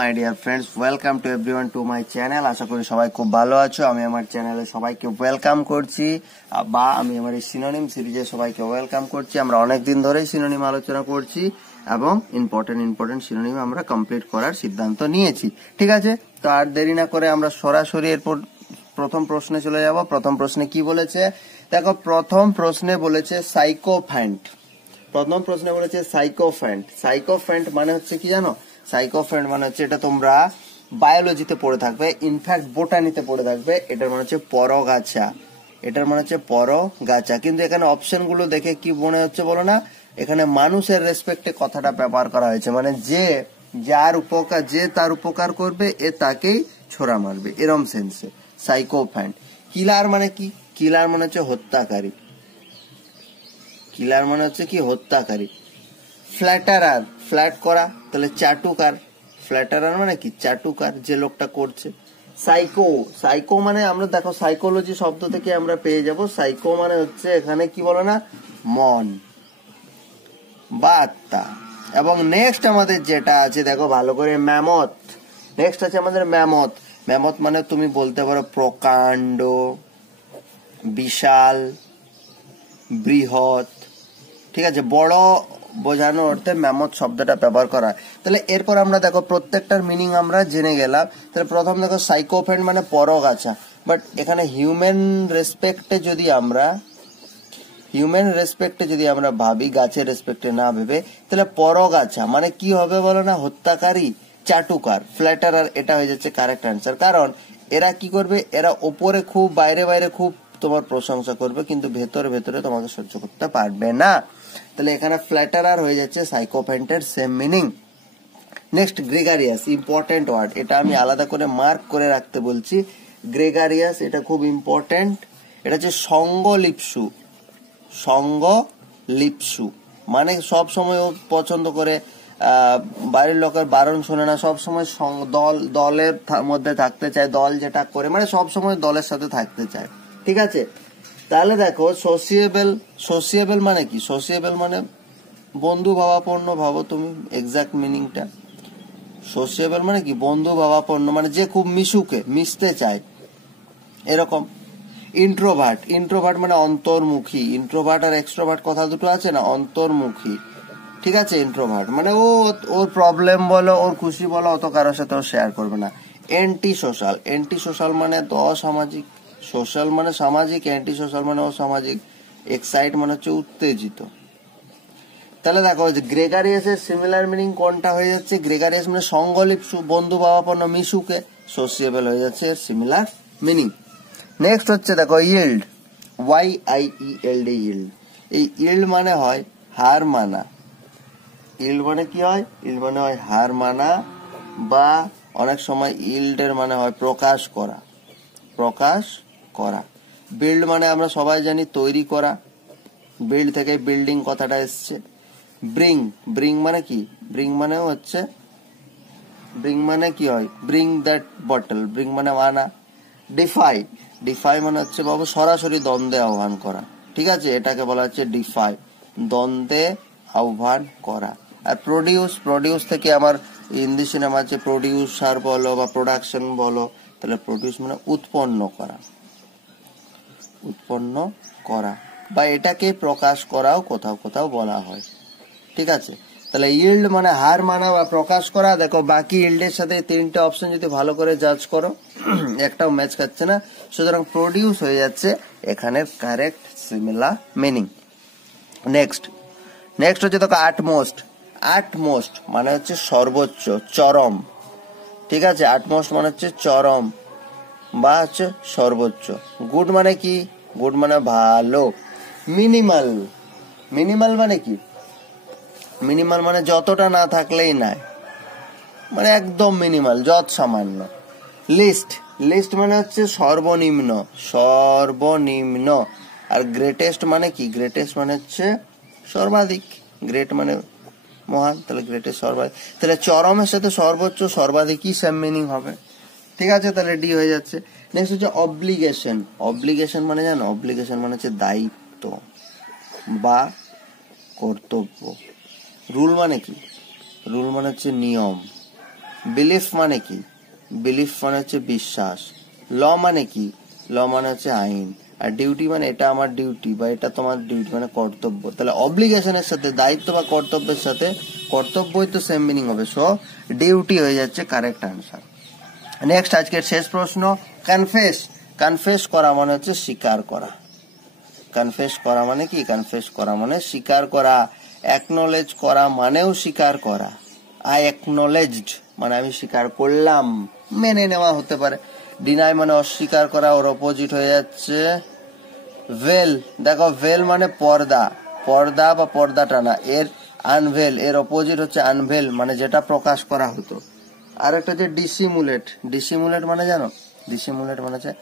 My dear friends, welcome to everyone to my channel. আশা করি সবাই খুব ভালো আছো। আমি আমার চ্যানেলে সবাইকে ওয়েলকাম করছি, বা আমি আমার এই সিনোনিম সিরিজে সবাইকে ওয়েলকাম করছি। আমরা অনেক দিন ধরেই সিনোনিম আলোচনা করছি এবং ইম্পর্টেন্ট সিনোনিম আমরা কমপ্লিট করার সিদ্ধান্ত নিয়েছি। ঠিক আছে, তো আর দেরি না করে আমরা সরাসরি এরপর প্রথম প্রশ্নে চলে যাব। প্রথম প্রশ্নে কি বলেছে দেখো, প্রথম প্রশ্নে বলেছে সাইকোফ্যান্ট। প্রথম প্রশ্নে বলেছে সাইকোফ্যান্ট। সাইকোফ্যান্ট মানে হচ্ছে কি জানো? সাইকোফ্যান্ট মানে হচ্ছে, এটা তোমরা বায়োলজিতে পড়ে থাকবে, ইনফ্যাক্ট বোটানিতে পড়ে থাকবে। এটার মানে হচ্ছে পরগাছা। এটার মানে হচ্ছে পরগাছা। কিন্তু এখানে অপশন গুলো দেখে কি মনে হচ্ছে বলো না, এখানে মানুষের রেসপেক্টে কথাটা ব্যবহার করা হয়েছে। মানে যে তার উপকার করবে এ তাকেই ছোড়া মারবে, এরম সেন্সে সাইকোফ্যান্ট। কিলার মানে কি? কিলার মানে হচ্ছে হত্যাকারী। কিলার মানে হচ্ছে কি? হত্যাকারী। ফ্ল্যাটারার, ফ্ল্যাট করা, তাহলে চাটুকার। ফ্ল্যাটারার মানে কি? চাটুকার, যে লোকটা করছে। সাইকো, সাইকো মানে আমরা দেখো সাইকোলজি শব্দ থেকে আমরা পেয়ে যাব। সাইকো মানে হচ্ছে এখানে কি বলো না, মন বা আত্মা। এবং নেক্সট আমাদের যেটা আছে দেখো ভালো করে, ম্যামথ। নেক্সট আছে আমাদের ম্যামথ। ম্যামথ মানে তুমি বলতে পারো প্রকাণ্ড, বিশাল, বৃহৎ। ঠিক আছে, বড় বোঝানোর অর্থে ম্যামথ শব্দটা ব্যবহার করা। তাহলে এরপর আমরা দেখো প্রত্যেকটার মিনিং আমরা জেনে গেলাম। তাহলে প্রথম দেখো সাইকোফ্যান্ট মানে পরগাছা। বাট এখানে হিউম্যান রেসপেক্টে যদি আমরা ভাবি, গাছের রেসপেক্টে না ভেবে, তাহলে পরগাছা মানে কি হবে বলো না? হত্যাকারী, চাটুকার, ফ্ল্যাটারার। এটা হয়ে যাচ্ছে কারেক্ট অ্যান্সার। কারণ এরা কি করবে, এরা ওপরে খুব, বাইরে বাইরে খুব তোমার প্রশংসা করবে, কিন্তু ভেতরে ভেতরে তোমাকে সহ্য করতে পারবে না। তাহলে এখানে ফ্ল্যাটারার হয়ে যাচ্ছে সাইকোফ্যান্টের same meaning. Next gregarious, important word. এটা আমি আলাদা করে মার্ক করে রাখতে বলছি। গ্রেগারিয়াস এটা খুব ইম্পর্টেন্ট। এটা হচ্ছে সঙ্গলিপ্সু। সঙ্গলিপ্সু মানে সব সময় ও পছন্দ করে, বাড়ির লোকের বারণ শোনে না, সব সময় দলের মধ্যে থাকতে চায়। দল যেটা করে মানে সব সময় দলের সাথে থাকতে চায়। ঠিক আছে, তাহলে দেখো সোসিয়েবল মানে কি? সোসিয়েবল মানে বন্ধু ভাবাপন্ন। ভাবো তুমি এক্সাক্ট মিনিংটা। সোসিয়েবল মানে কি? বন্ধু ভাবাপন্ন, মানে যে খুব মিশতে চায়, এরকম। ইন্ট্রোভার্ট মানে অন্তর্মুখী। ইন্ট্রোভার্ট আর এক্সট্রোভার্ট কথা দুটো আছে না, অন্তর্মুখী। ঠিক আছে, ইন্ট্রোভার্ট মানে ওর প্রবলেম বলো, ওর খুশি বলো, অত কারোর সাথে শেয়ার করবে না। এন্টি সোশ্যাল মানে অসামাজিক। সোশ্যাল মানে সামাজিক, অ্যান্টি সোশ্যাল মানে অসামাজিক। এক্সাইট মানে হচ্ছে উত্তেজিত। তাহলে দেখো গ্রেগারিয়াস এর সিমিলার মিনিং কোনটা হয়ে যাচ্ছে? গ্রেগারিয়াস মানে সঙ্গলিপ্সু, বন্ধু ভাবাপন্ন, মিশুকে। সোসিয়েবল হয়ে যাচ্ছে এর সিমিলার মিনিং। নেক্সট হচ্ছে দেখো ইল্ড, YIELD, ইল্ড। এই ইল্ড মানে হয় হার মানা। ইল্ড মানে কি হয়? ইল্ড মানে হয় হার মানা, বা অনেক সময় ইল্ডের মানে হয় প্রকাশ করা। বিল্ড মানে আমরা সবাই জানি তৈরি করা। বিল্ড থেকে বিল্ডিং কথাটা এসছে। ব্রিং মানে কি? ব্রিং মানে কি হয়? Bring that bottle. ব্রিং মানে আনা। ডিফাই মানে হচ্ছে বাবু সরাসরি দ্বন্দ্বে আহ্বান করা। ঠিক আছে, এটাকে বলা হচ্ছে ডিফাই, দ্বন্দ্বে আহ্বান করা। আর প্রডিউস থেকে আমার হিন্দি সিনেমা আছে, প্রডিউসার বলো বা প্রোডাকশন বলো। তাহলে প্রডিউস মানে উৎপন্ন করা, বা এটাকে প্রকাশ করাও কোথাও কোথাও বলা হয়। ঠিক আছে, তাহলে ইল্ড মানে হার মানা বা প্রকাশ করা। দেখো বাকি ইল্ডের সাথে তিনটে অপশন যদি ভালো করে জাজ করো, একটাও ম্যাচ খাচ্ছে না। সুতরাং প্রডিউস হয়ে যাচ্ছে এখানের কারেক্ট সিমিলার মিনিং। নেক্সট হচ্ছে দেখো আটমোস্ট মানে হচ্ছে সর্বোচ্চ, চরম। ঠিক আছে, আটমোস্ট মানে হচ্ছে চরম বা হচ্ছে সর্বোচ্চ। গুড মানে কি? গুড মানে ভালো। মিনিমাল মানে কি? মিনিমাল মানে যতটা না থাকলেই নাই, মানে একদম মিনিমাল, যত সামান্য। লিস্ট মানে হচ্ছে সর্বনিম্ন। আর গ্রেটেস্ট মানে কি? গ্রেটেস্ট মানে হচ্ছে সর্বাধিক। গ্রেট মানে মহান, তাহলে গ্রেটেস্ট সর্বাধিক। তাহলে চরমের সাথে সর্বোচ্চ, সর্বাধিকই সেম মিনিং হবে। ঠিক আছে, তাহলে ডি হয়ে যাচ্ছে। নেক্সট হচ্ছে অব্লিগেশন মানে জানো? অব্লিগেশন মানে হচ্ছে দায়িত্ব বা কর্তব্য। রুল মানে কি? রুল মানে হচ্ছে নিয়ম। বিলিফ মানে কি? বিলিফ মানে হচ্ছে বিশ্বাস। ল মানে কি? ল মানে হচ্ছে আইন। আর ডিউটি মানে এটা আমার ডিউটি বা এটা তোমার ডিউটি মানে কর্তব্য। তাহলে অব্লিগেশনের সাথে দায়িত্ব বা কর্তব্যের সাথে কর্তব্যই তো সেম মিনিং হবে, সো ডিউটি হয়ে যাচ্ছে কারেক্ট আনসার। নেক্সট আজকের শেষ প্রশ্ন, কনফেস। কনফেস করা মানে হচ্ছে স্বীকার করা। কনফেস করা মানে কি? কনফেস করা মানে স্বীকার করা। অ্যাকনোলেজ করা মানেও স্বীকার করা। আই অ্যাকনোলেজড মানে আমি স্বীকার করলাম, মেনে নেওয়া হতে পারে। ডিনাই মানে অস্বীকার করা, ওর অপোজিট হয়ে যাচ্ছে ভেল। দেখো ভেল মানে পর্দা, পর্দা বা পর্দা টানা। এর আনভেল, এর অপোজিট হচ্ছে আনভেল মানে যেটা প্রকাশ করা হতো। আর একটা যে ডিসিমুলেট। ডিসিমুলেট মানে জানো? ডিসিমুলেট মানে হচ্ছে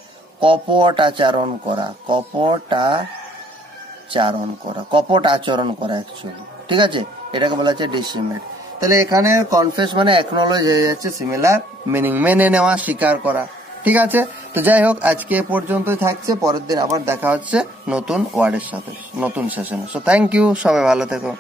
কপট আচরণ করা। কপট আচরণ করা, কপট আচরণ করা অ্যাকচুয়ালি, ঠিক আছে? এটাকে বলা হচ্ছে ডিসিমুলেট। তাহলে এখানে কনফেস মানে অ্যাকনোলেজ হয়ে যাচ্ছে সিমিলার মিনিং, মেনে নেওয়া, স্বীকার করা। ঠিক আছে, তো যাই হোক আজকে এ পর্যন্তই থাকছে। পরের দিন আবার দেখা হচ্ছে নতুন ওয়ার্ডের সাথে, নতুন সেশনে। সো থ্যাংক ইউ, সবাই ভালো থেকো।